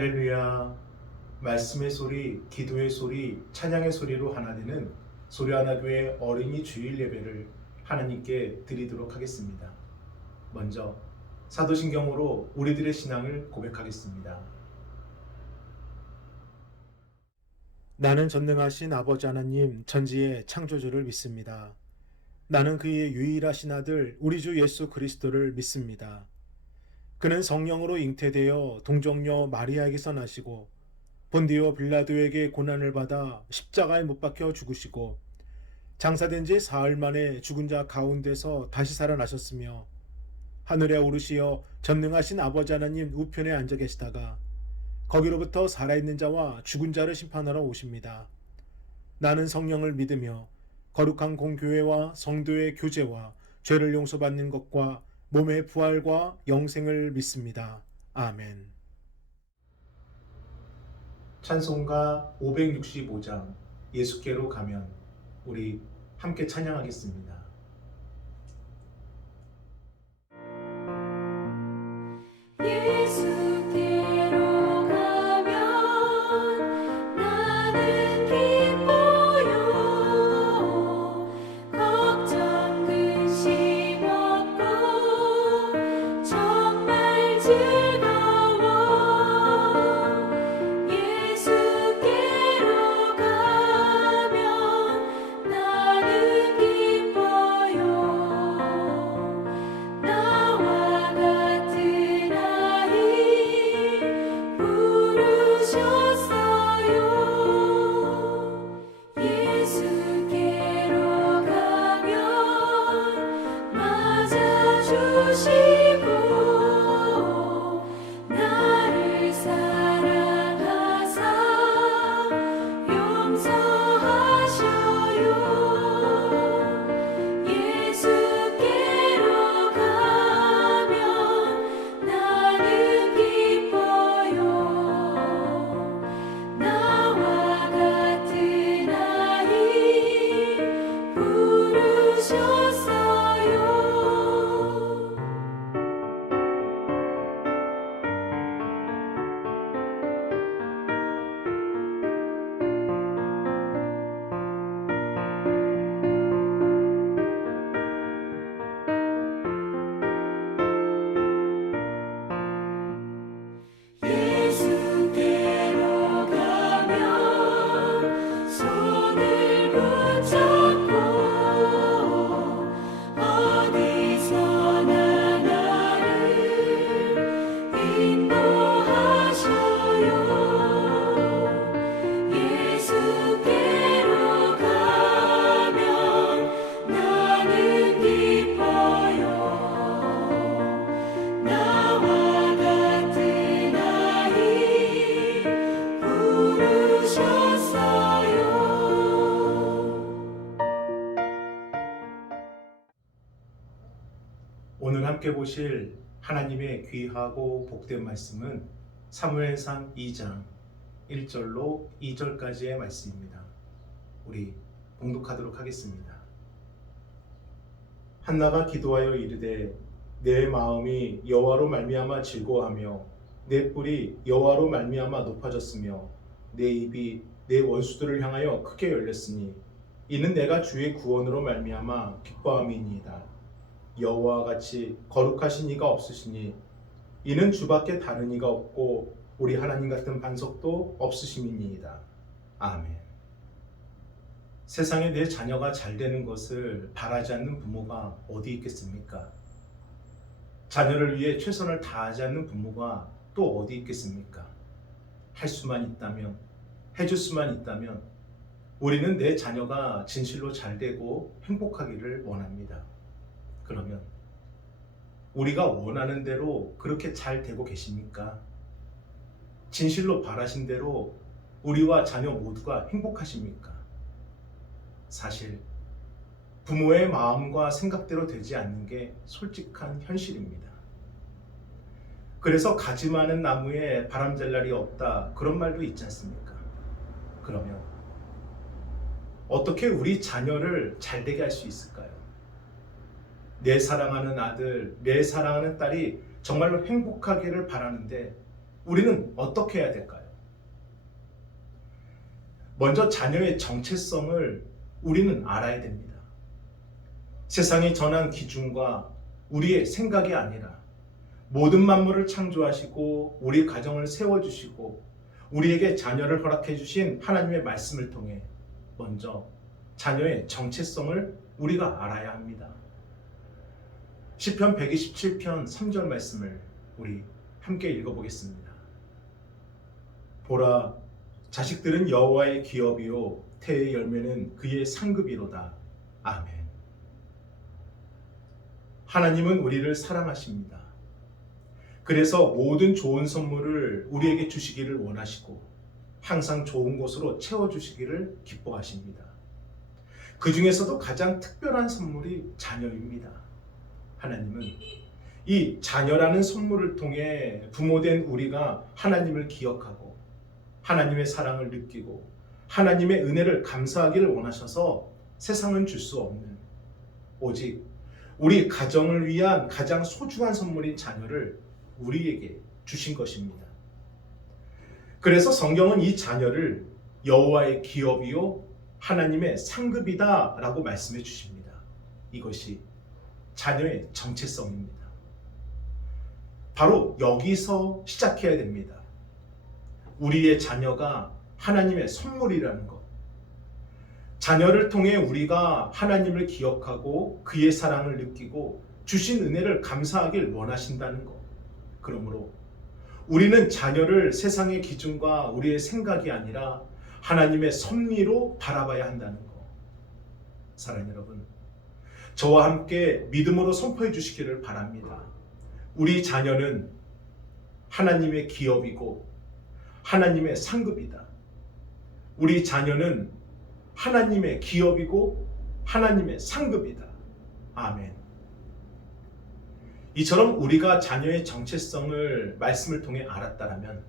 할렐루야. 말씀의 소리, 기도의 소리, 찬양의 소리로 하나 되는 소리하나교회 어린이 주일 예배를 하나님께 드리도록 하겠습니다. 먼저 사도신경으로 우리들의 신앙을 고백하겠습니다. 나는 전능하신 아버지 하나님 전지의 창조주를 믿습니다. 나는 그의 유일하신 아들 우리 주 예수 그리스도를 믿습니다. 그는 성령으로 잉태되어 동정녀 마리아에게서 나시고 본디오 빌라도에게 고난을 받아 십자가에 못 박혀 죽으시고 장사된 지 사흘 만에 죽은 자 가운데서 다시 살아나셨으며 하늘에 오르시어 전능하신 아버지 하나님 우편에 앉아 계시다가 거기로부터 살아있는 자와 죽은 자를 심판하러 오십니다. 나는 성령을 믿으며 거룩한 공교회와 성도의 교제와 죄를 용서받는 것과 몸의 부활과 영생을 믿습니다. 아멘. 찬송가 565장 예수께로 가면 우리 함께 찬양하겠습니다. 예수께로 가면 나는 기뻐요. 걱정 근심 없고 정말 즐거워. 예수께로 가면 나는 기뻐요. 나와 같은 아이 부르셨어요. 예수께로 가면 맞아주시고 나를 사랑하사 용서하셔요. 예수께로 가면 나는 기뻐요. 나와 같은 아이 부르셨어요. 예수께로 가면 손을 붙잡고 어디서나 나를 인도하셔요. 예수께로 가면 나는 기뻐요. 나와 같은 아이 부르셨어요. 오늘 함께 보실 하나님의 귀하고 복된 말씀은 사무엘상 2장 1절로 2절까지의 말씀입니다. 우리 봉독하도록 하겠습니다. 한나가 기도하여 이르되 내 마음이 여호와로 말미암아 즐거워하며 내 뿔이 여호와로 말미암아 높아졌으며 내 입이 내 원수들을 향하여 크게 열렸으니 이는 내가 주의 구원으로 말미암아 기뻐함이니이다. 여호와와 같이 거룩하신 이가 없으시니 이는 주밖에 다른 이가 없고 우리 하나님 같은 반석도 없으심이니이다. 아멘. 세상에 내 자녀가 잘 되는 것을 바라지 않는 부모가 어디 있겠습니까? 자녀를 위해 최선을 다하지 않는 부모가 또 어디 있겠습니까? 할 수만 있다면, 해줄 수만 있다면 우리는 내 자녀가 진실로 잘 되고 행복하기를 원합니다. 그러면 우리가 원하는 대로 그렇게 잘 되고 계십니까? 진실로 바라신 대로 우리와 자녀 모두가 행복하십니까? 사실 부모의 마음과 생각대로 되지 않는 게 솔직한 현실입니다. 그래서 가지 많은 나무에 바람 잘 날이 없다, 그런 말도 있지 않습니까? 그러면 어떻게 우리 자녀를 잘 되게 할 수 있을까요? 내 사랑하는 아들, 내 사랑하는 딸이 정말로 행복하기를 바라는데 우리는 어떻게 해야 될까요? 먼저 자녀의 정체성을 우리는 알아야 됩니다. 세상이 전한 기준과 우리의 생각이 아니라 모든 만물을 창조하시고 우리 가정을 세워주시고 우리에게 자녀를 허락해 주신 하나님의 말씀을 통해 먼저 자녀의 정체성을 우리가 알아야 합니다. 시편 127편 3절 말씀을 우리 함께 읽어보겠습니다. 보라, 자식들은 여호와의 기업이요 태의 열매는 그의 상급이로다. 아멘. 하나님은 우리를 사랑하십니다. 그래서 모든 좋은 선물을 우리에게 주시기를 원하시고 항상 좋은 곳으로 채워주시기를 기뻐하십니다. 그 중에서도 가장 특별한 선물이 자녀입니다. 하나님은 이 자녀라는 선물을 통해 부모된 우리가 하나님을 기억하고 하나님의 사랑을 느끼고 하나님의 은혜를 감사하기를 원하셔서 세상은 줄 수 없는 오직 우리 가정을 위한 가장 소중한 선물인 자녀를 우리에게 주신 것입니다. 그래서 성경은 이 자녀를 여호와의 기업이요 하나님의 상급이다 라고 말씀해 주십니다. 이것이 자녀의 정체성입니다. 바로 여기서 시작해야 됩니다. 우리의 자녀가 하나님의 선물이라는 것. 자녀를 통해 우리가 하나님을 기억하고 그의 사랑을 느끼고 주신 은혜를 감사하길 원하신다는 것. 그러므로 우리는 자녀를 세상의 기준과 우리의 생각이 아니라 하나님의 섭리로 바라봐야 한다는 것. 사랑하는 여러분, 저와 함께 믿음으로 선포해 주시기를 바랍니다. 우리 자녀는 하나님의 기업이고 하나님의 상급이다. 우리 자녀는 하나님의 기업이고 하나님의 상급이다. 아멘. 이처럼 우리가 자녀의 정체성을 말씀을 통해 알았다면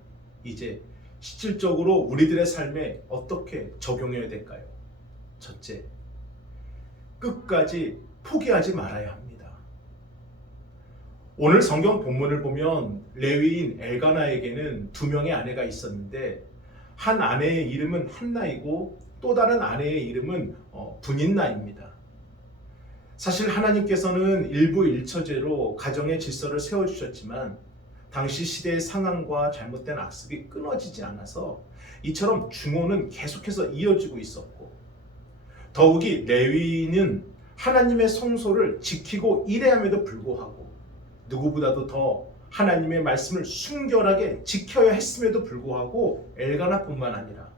이제 실질적으로 우리들의 삶에 어떻게 적용해야 될까요? 첫째, 끝까지 포기하지 말아야 합니다. 오늘 성경 본문을 보면 레위인 엘가나에게는 2명의 아내가 있었는데 한 아내의 이름은 한나이고 또 다른 아내의 이름은 분인나입니다. 사실 하나님께서는 일부 일처제로 가정의 질서를 세워주셨지만 당시 시대의 상황과 잘못된 악습이 끊어지지 않아서 이처럼 중혼은 계속해서 이어지고 있었고 더욱이 레위인은 하나님의 성소를 지키고 일해함에도 불구하고 누구보다도 더 하나님의 말씀을 순결하게 지켜야 했음에도 불구하고 엘가나뿐만 아니라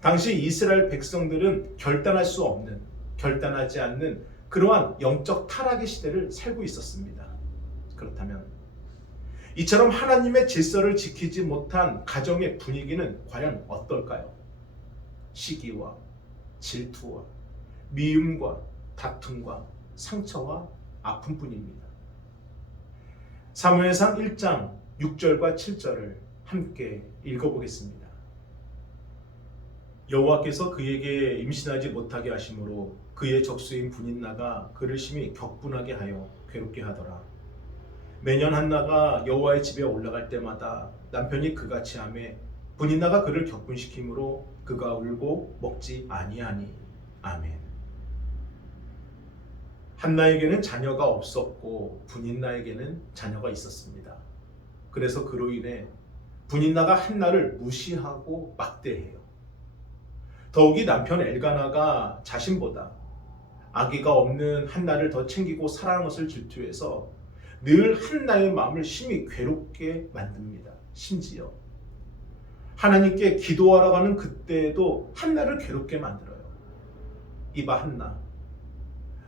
당시 이스라엘 백성들은 결단하지 않는 그러한 영적 타락의 시대를 살고 있었습니다. 그렇다면 이처럼 하나님의 질서를 지키지 못한 가정의 분위기는 과연 어떨까요? 시기와 질투와 미움과 다툼과 상처와 아픔뿐입니다. 사무엘상 1장 6절과 7절을 함께 읽어보겠습니다. 여호와께서 그에게 임신하지 못하게 하심으로 그의 적수인 분인나가 그를 심히 격분하게 하여 괴롭게 하더라. 매년 한나가 여호와의 집에 올라갈 때마다 남편이 그같이 하매 분인나가 그를 격분시키므로 그가 울고 먹지 아니하니. 아멘. 한나에게는 자녀가 없었고 분인나에게는 자녀가 있었습니다. 그래서 그로 인해 분인나가 한나를 무시하고 막대해요. 더욱이 남편 엘가나가 자신보다 아기가 없는 한나를 더 챙기고 사랑하는 것을 질투해서 늘 한나의 마음을 심히 괴롭게 만듭니다. 심지어 하나님께 기도하러 가는 그때에도 한나를 괴롭게 만들어요. 이봐 한나,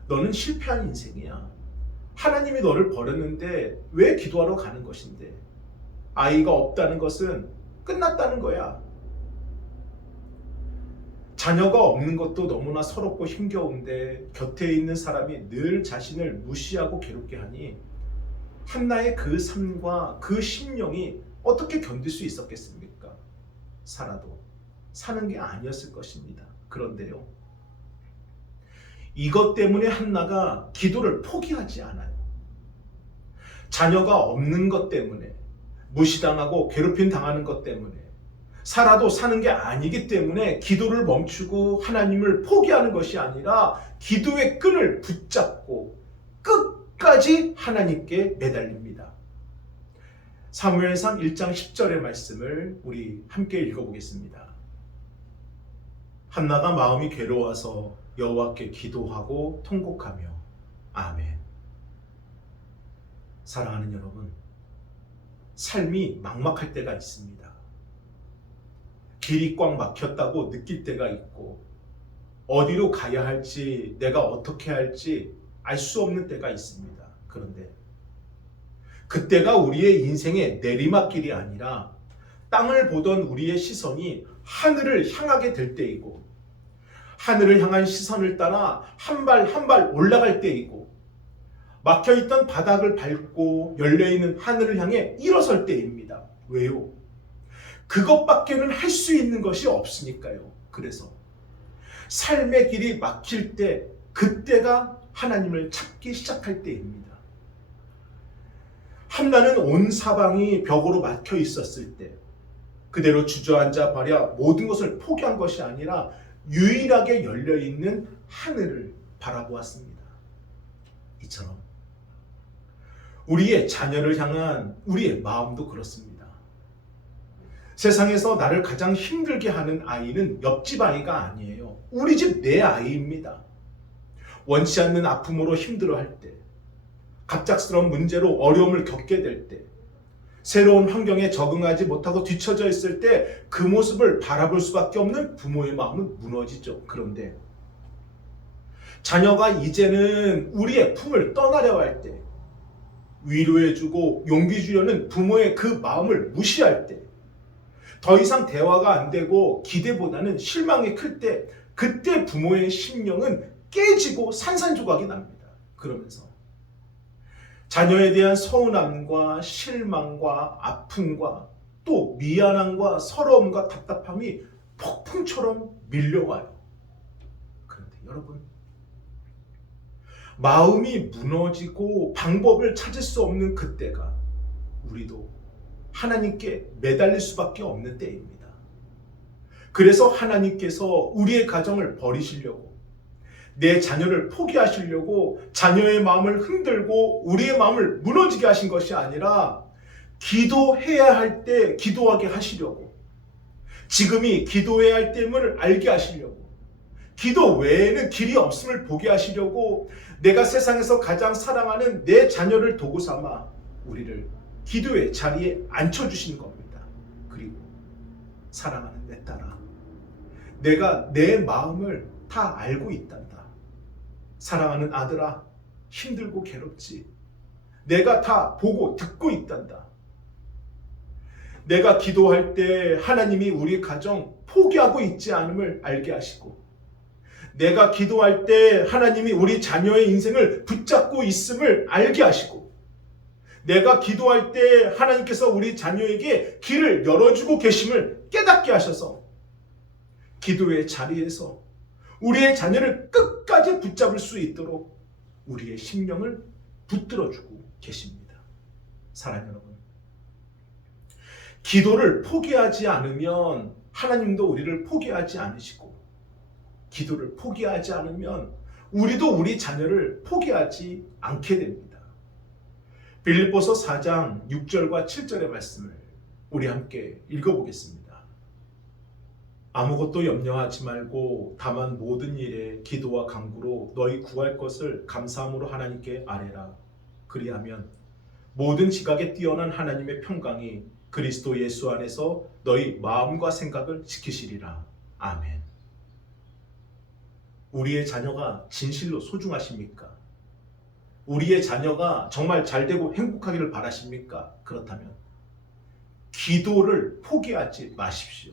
너는 실패한 인생이야. 하나님이 너를 버렸는데 왜 기도하러 가는 것인데? 아이가 없다는 것은 끝났다는 거야. 자녀가 없는 것도 너무나 서럽고 힘겨운데 곁에 있는 사람이 늘 자신을 무시하고 괴롭게 하니 한나의 그 삶과 그 심령이 어떻게 견딜 수 있었겠습니까? 살아도 사는 게 아니었을 것입니다. 그런데요, 이것 때문에 한나가 기도를 포기하지 않아요. 자녀가 없는 것 때문에, 무시당하고 괴롭힘 당하는 것 때문에, 살아도 사는 게 아니기 때문에 기도를 멈추고 하나님을 포기하는 것이 아니라 기도의 끈을 붙잡고 끝까지 하나님께 매달립니다. 사무엘상 1장 10절의 말씀을 우리 함께 읽어보겠습니다. 한나가 마음이 괴로워서 여호와께 기도하고 통곡하며. 아멘. 사랑하는 여러분, 삶이 막막할 때가 있습니다. 길이 꽉 막혔다고 느낄 때가 있고, 어디로 가야 할지, 내가 어떻게 할지 알 수 없는 때가 있습니다. 그런데 그때가 우리의 인생의 내리막길이 아니라 땅을 보던 우리의 시선이 하늘을 향하게 될 때이고, 하늘을 향한 시선을 따라 한 발 한 발 올라갈 때이고, 막혀있던 바닥을 밟고 열려있는 하늘을 향해 일어설 때입니다. 왜요? 그것밖에는 할 수 있는 것이 없으니까요. 그래서 삶의 길이 막힐 때, 그때가 하나님을 찾기 시작할 때입니다. 한나는 온 사방이 벽으로 막혀 있었을 때 그대로 주저앉아 버려 모든 것을 포기한 것이 아니라 유일하게 열려있는 하늘을 바라보았습니다. 이처럼 우리의 자녀를 향한 우리의 마음도 그렇습니다. 세상에서 나를 가장 힘들게 하는 아이는 옆집 아이가 아니에요. 우리 집 내 아이입니다. 원치 않는 아픔으로 힘들어할 때, 갑작스러운 문제로 어려움을 겪게 될 때, 새로운 환경에 적응하지 못하고 뒤처져 있을 때 그 모습을 바라볼 수밖에 없는 부모의 마음은 무너지죠. 그런데 자녀가 이제는 우리의 품을 떠나려 할 때, 위로해주고 용기 주려는 부모의 그 마음을 무시할 때, 더 이상 대화가 안 되고 기대보다는 실망이 클 때, 그때 부모의 심령은 깨지고 산산조각이 납니다. 그러면서 자녀에 대한 서운함과 실망과 아픔과 또 미안함과 서러움과 답답함이 폭풍처럼 밀려와요. 그런데 여러분, 마음이 무너지고 방법을 찾을 수 없는 그때가 우리도 하나님께 매달릴 수밖에 없는 때입니다. 그래서 하나님께서 우리의 가정을 버리시려고, 내 자녀를 포기하시려고 자녀의 마음을 흔들고 우리의 마음을 무너지게 하신 것이 아니라 기도해야 할 때 기도하게 하시려고, 지금이 기도해야 할 때임을 알게 하시려고, 기도 외에는 길이 없음을 보게 하시려고 내가 세상에서 가장 사랑하는 내 자녀를 도구 삼아 우리를 기도의 자리에 앉혀주신 겁니다. 그리고 사랑하는 내 딸아, 내가 내 마음을 다 알고 있단다. 사랑하는 아들아, 힘들고 괴롭지. 내가 다 보고 듣고 있단다. 내가 기도할 때 하나님이 우리 가정 포기하고 있지 않음을 알게 하시고, 내가 기도할 때 하나님이 우리 자녀의 인생을 붙잡고 있음을 알게 하시고, 내가 기도할 때 하나님께서 우리 자녀에게 길을 열어주고 계심을 깨닫게 하셔서 기도의 자리에서 우리의 자녀를 끝까지 붙잡을 수 있도록 우리의 심령을 붙들어주고 계십니다. 사랑하는 여러분, 기도를 포기하지 않으면 하나님도 우리를 포기하지 않으시고, 기도를 포기하지 않으면 우리도 우리 자녀를 포기하지 않게 됩니다. 빌립보서 4장 6절과 7절의 말씀을 우리 함께 읽어보겠습니다. 아무것도 염려하지 말고 다만 모든 일에 기도와 간구로 너희 구할 것을 감사함으로 하나님께 아뢰라. 그리하면 모든 지각에 뛰어난 하나님의 평강이 그리스도 예수 안에서 너희 마음과 생각을 지키시리라. 아멘. 우리의 자녀가 진실로 소중하십니까? 우리의 자녀가 정말 잘되고 행복하기를 바라십니까? 그렇다면 기도를 포기하지 마십시오.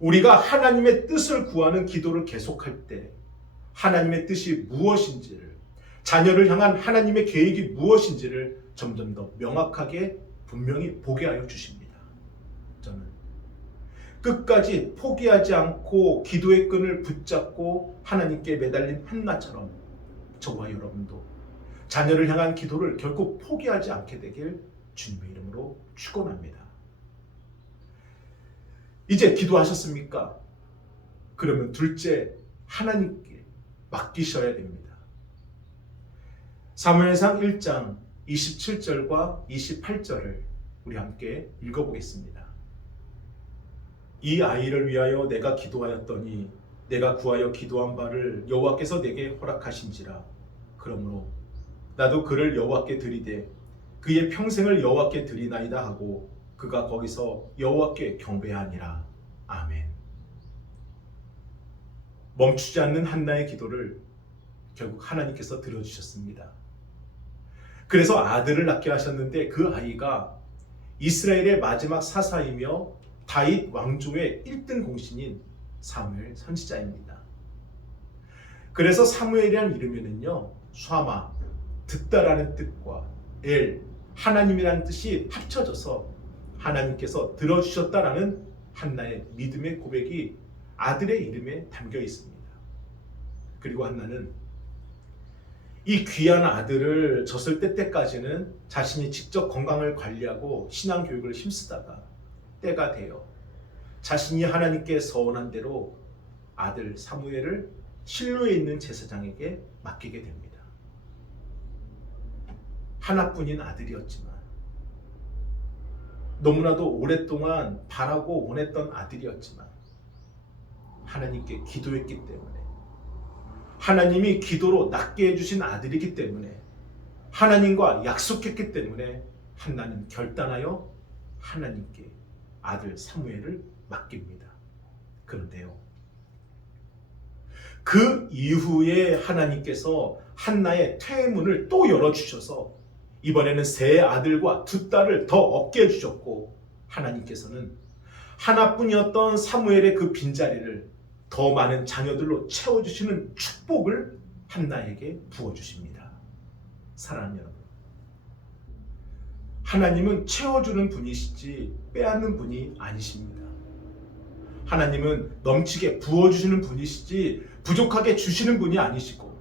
우리가 하나님의 뜻을 구하는 기도를 계속할 때 하나님의 뜻이 무엇인지를, 자녀를 향한 하나님의 계획이 무엇인지를 점점 더 명확하게 분명히 보게 하여 주십니다. 저는 끝까지 포기하지 않고 기도의 끈을 붙잡고 하나님께 매달린 한나처럼 저와 여러분도 자녀를 향한 기도를 결코 포기하지 않게 되길 주님의 이름으로 축원합니다. 이제 기도하셨습니까? 그러면 둘째, 하나님께 맡기셔야 됩니다. 사무엘상 1장 27절과 28절을 우리 함께 읽어보겠습니다. 이 아이를 위하여 내가 기도하였더니 내가 구하여 기도한 바를 여호와께서 내게 허락하신지라. 그러므로 나도 그를 여호와께 드리되 그의 평생을 여호와께 드리나이다 하고 그가 거기서 여호와께 경배하니라. 아멘. 멈추지 않는 한나의 기도를 결국 하나님께서 들어주셨습니다. 그래서 아들을 낳게 하셨는데 그 아이가 이스라엘의 마지막 사사이며 다윗 왕조의 1등 공신인 사무엘 선지자입니다. 그래서 사무엘이란 이름에는요, 샤마, 듣다라는 뜻과 엘, 하나님이라는 뜻이 합쳐져서 하나님께서 들어주셨다라는 한나의 믿음의 고백이 아들의 이름에 담겨 있습니다. 그리고 한나는 이 귀한 아들을 졌을 때까지는 자신이 직접 건강을 관리하고 신앙 교육을 힘쓰다가 때가 되어 자신이 하나님께 서원한 대로 아들 사무엘을 실로에 있는 제사장에게 맡기게 됩니다. 하나뿐인 아들이었지만 너무나도 오랫동안 바라고 원했던 아들이었지만 하나님께 기도했기 때문에 하나님이 기도로 낫게 해주신 아들이기 때문에 하나님과 약속했기 때문에 한나는 결단하여 하나님께 아들 사무엘을 맡깁니다. 그런데요, 그 이후에 하나님께서 한나의 퇴문을 또 열어주셔서 이번에는 세 아들과 두 딸을 더 얻게 해주셨고 하나님께서는 하나뿐이었던 사무엘의 그 빈자리를 더 많은 자녀들로 채워주시는 축복을 한나에게 부어주십니다. 사랑하는 여러분, 하나님은 채워주는 분이시지 빼앗는 분이 아니십니다. 하나님은 넘치게 부어주시는 분이시지 부족하게 주시는 분이 아니시고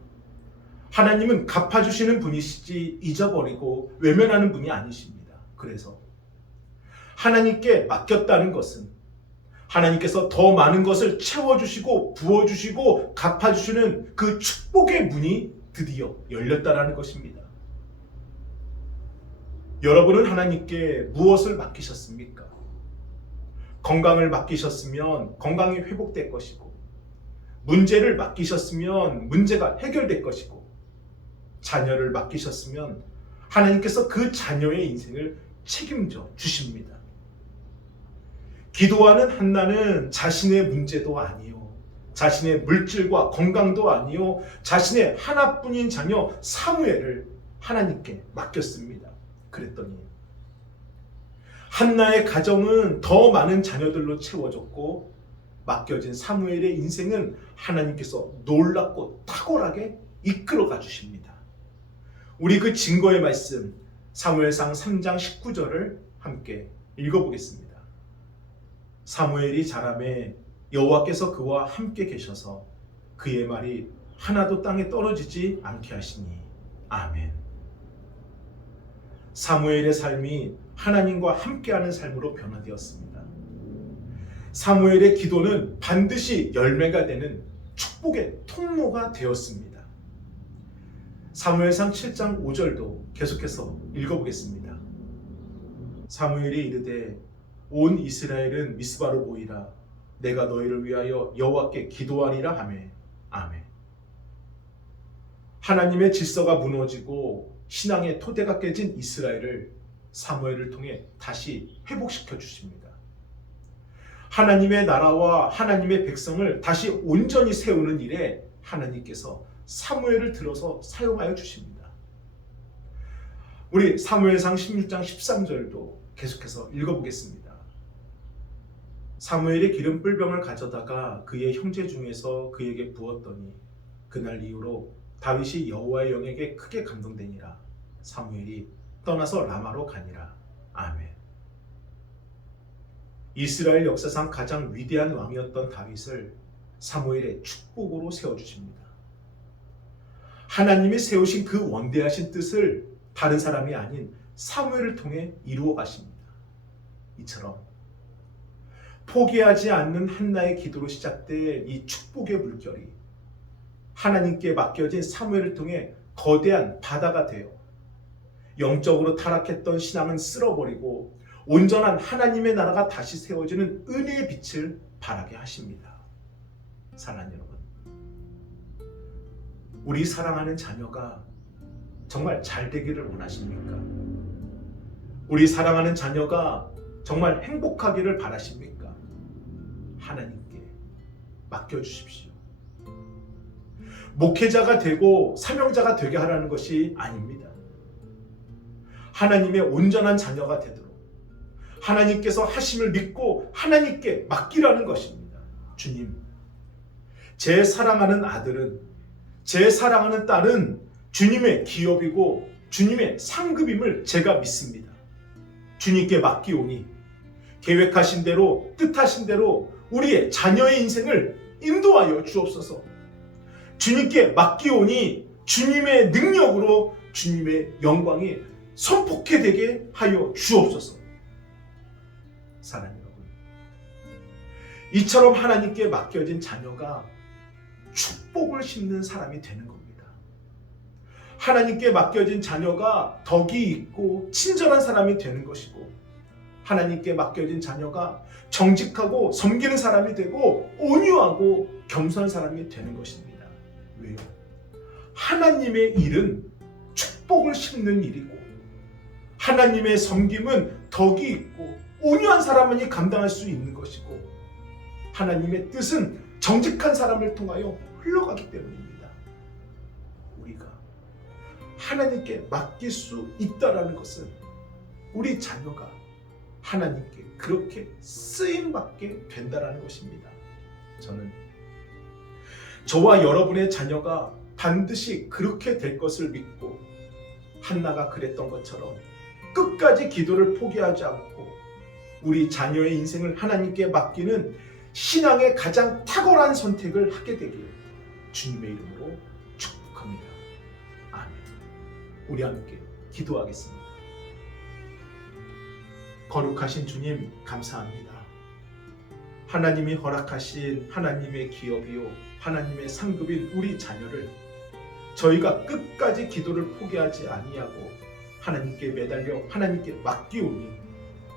하나님은 갚아주시는 분이시지 잊어버리고 외면하는 분이 아니십니다. 그래서 하나님께 맡겼다는 것은 하나님께서 더 많은 것을 채워주시고 부어주시고 갚아주시는 그 축복의 문이 드디어 열렸다는 것입니다. 여러분은 하나님께 무엇을 맡기셨습니까? 건강을 맡기셨으면 건강이 회복될 것이고 문제를 맡기셨으면 문제가 해결될 것이고 자녀를 맡기셨으면 하나님께서 그 자녀의 인생을 책임져 주십니다. 기도하는 한나는 자신의 문제도 아니요, 자신의 물질과 건강도 아니요, 자신의 하나뿐인 자녀 사무엘을 하나님께 맡겼습니다. 그랬더니 한나의 가정은 더 많은 자녀들로 채워졌고 맡겨진 사무엘의 인생은 하나님께서 놀랍고 탁월하게 이끌어가 주십니다. 우리 그 증거의 말씀 사무엘상 3장 19절을 함께 읽어보겠습니다. 사무엘이 자라매 여호와께서 그와 함께 계셔서 그의 말이 하나도 땅에 떨어지지 않게 하시니 아멘. 사무엘의 삶이 하나님과 함께하는 삶으로 변화되었습니다. 사무엘의 기도는 반드시 열매가 되는 축복의 통로가 되었습니다. 사무엘상 7장 5절도 계속해서 읽어보겠습니다. 사무엘이 이르되 온 이스라엘은 미스바로 모이라. 내가 너희를 위하여 여호와께 기도하리라 하매 아멘. 하나님의 질서가 무너지고 신앙의 토대가 깨진 이스라엘을 사무엘을 통해 다시 회복시켜 주십니다. 하나님의 나라와 하나님의 백성을 다시 온전히 세우는 일에 하나님께서 사무엘을 들어서 사용하여 주십니다. 우리 사무엘상 16장 13절도 계속해서 읽어보겠습니다. 사무엘이 기름 뿔병을 가져다가 그의 형제 중에서 그에게 부었더니 그날 이후로 다윗이 여호와의 영에게 크게 감동되니라. 사무엘이 떠나서 라마로 가니라. 아멘. 이스라엘 역사상 가장 위대한 왕이었던 다윗을 사무엘의 축복으로 세워주십니다. 하나님이 세우신 그 원대하신 뜻을 다른 사람이 아닌 사무엘을 통해 이루어 가십니다. 이처럼 포기하지 않는 한나의 기도로 시작된 이 축복의 물결이 하나님께 맡겨진 사무엘을 통해 거대한 바다가 되어 영적으로 타락했던 신앙은 쓸어버리고 온전한 하나님의 나라가 다시 세워지는 은혜의 빛을 발하게 하십니다. 사랑하는 여러분, 우리 사랑하는 자녀가 정말 잘 되기를 원하십니까? 우리 사랑하는 자녀가 정말 행복하기를 바라십니까? 하나님께 맡겨주십시오. 목회자가 되고 사명자가 되게 하라는 것이 아닙니다. 하나님의 온전한 자녀가 되도록 하나님께서 하심을 믿고 하나님께 맡기라는 것입니다. 주님, 제 사랑하는 아들은, 제 사랑하는 딸은 주님의 기업이고 주님의 상급임을 제가 믿습니다. 주님께 맡기오니 계획하신 대로 뜻하신 대로 우리의 자녀의 인생을 인도하여 주옵소서. 주님께 맡기오니 주님의 능력으로 주님의 영광이 선포케 되게 하여 주옵소서. 사랑하는 여러분, 이처럼 하나님께 맡겨진 자녀가 축복을 심는 사람이 되는 겁니다. 하나님께 맡겨진 자녀가 덕이 있고 친절한 사람이 되는 것이고, 하나님께 맡겨진 자녀가 정직하고 섬기는 사람이 되고 온유하고 겸손한 사람이 되는 것입니다. 왜요? 하나님의 일은 축복을 심는 일이고, 하나님의 섬김은 덕이 있고 온유한 사람만이 감당할 수 있는 것이고, 하나님의 뜻은 정직한 사람을 통하여 흘러가기 때문입니다. 우리가 하나님께 맡길 수 있다라는 것은 우리 자녀가 하나님께 그렇게 쓰임받게 된다라는 것입니다. 저는 저와 여러분의 자녀가 반드시 그렇게 될 것을 믿고, 한나가 그랬던 것처럼 끝까지 기도를 포기하지 않고 우리 자녀의 인생을 하나님께 맡기는 신앙의 가장 탁월한 선택을 하게 되길 주님의 이름으로 축복합니다. 아멘. 우리 함께 기도하겠습니다. 거룩하신 주님, 감사합니다. 하나님이 허락하신 하나님의 기업이요 하나님의 상급인 우리 자녀를 저희가 끝까지 기도를 포기하지 아니하고 하나님께 매달려 하나님께 맡기오니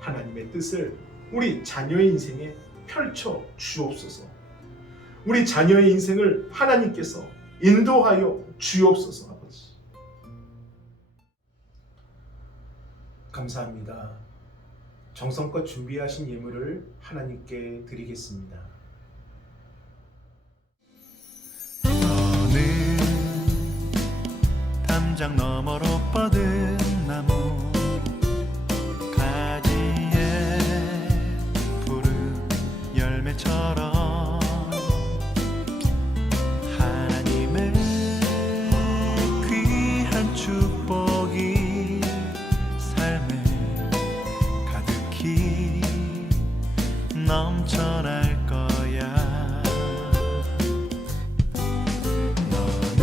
하나님의 뜻을 우리 자녀의 인생에 펼쳐 주옵소서. 우리 자녀의 인생을 하나님께서 인도하여 주옵소서. 아버지, 감사합니다. 정성껏 준비하신 예물을 하나님께 드리겠습니다. 너는 담장 너머로 뻗은 나무 가지에 푸른 열매처럼 하나님의 귀한 축복이 삶에 가득히 넘쳐날 거야. 너는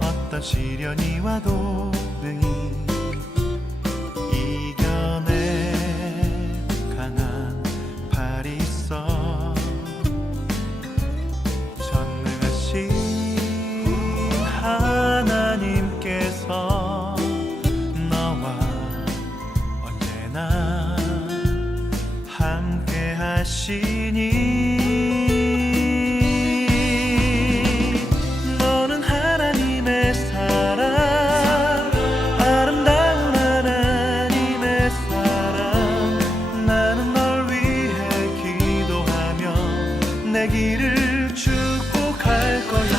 어떤 시련이 와도 능히 이겨낼 강한 팔이 있어. 전능하신 하나님께서 너와 언제나 함께 하시니 너는 하나님의 사랑, 아름다운 하나님의 사랑. 나는 널 위해 기도하며 내 길을 축복할 거야.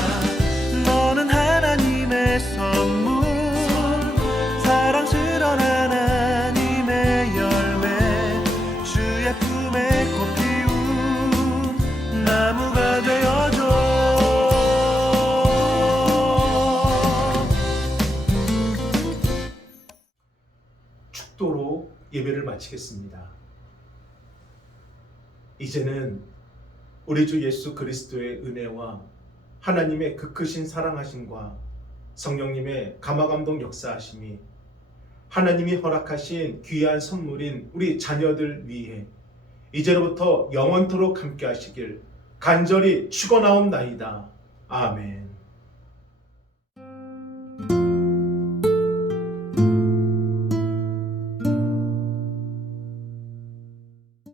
너는 하나님의 선물, 사랑스러운 하나님의 열매, 주의 품에 꽃 피운 나무가 되어줘. 축도로 예배를 마치겠습니다. 이제는 우리 주 예수 그리스도의 은혜와 하나님의 그 크신 사랑하심과 성령님의 감화감동 역사하심이 하나님이 허락하신 귀한 선물인 우리 자녀들 위해 이제로부터 영원토록 함께 하시길 간절히 축원하옵나이다. 아멘.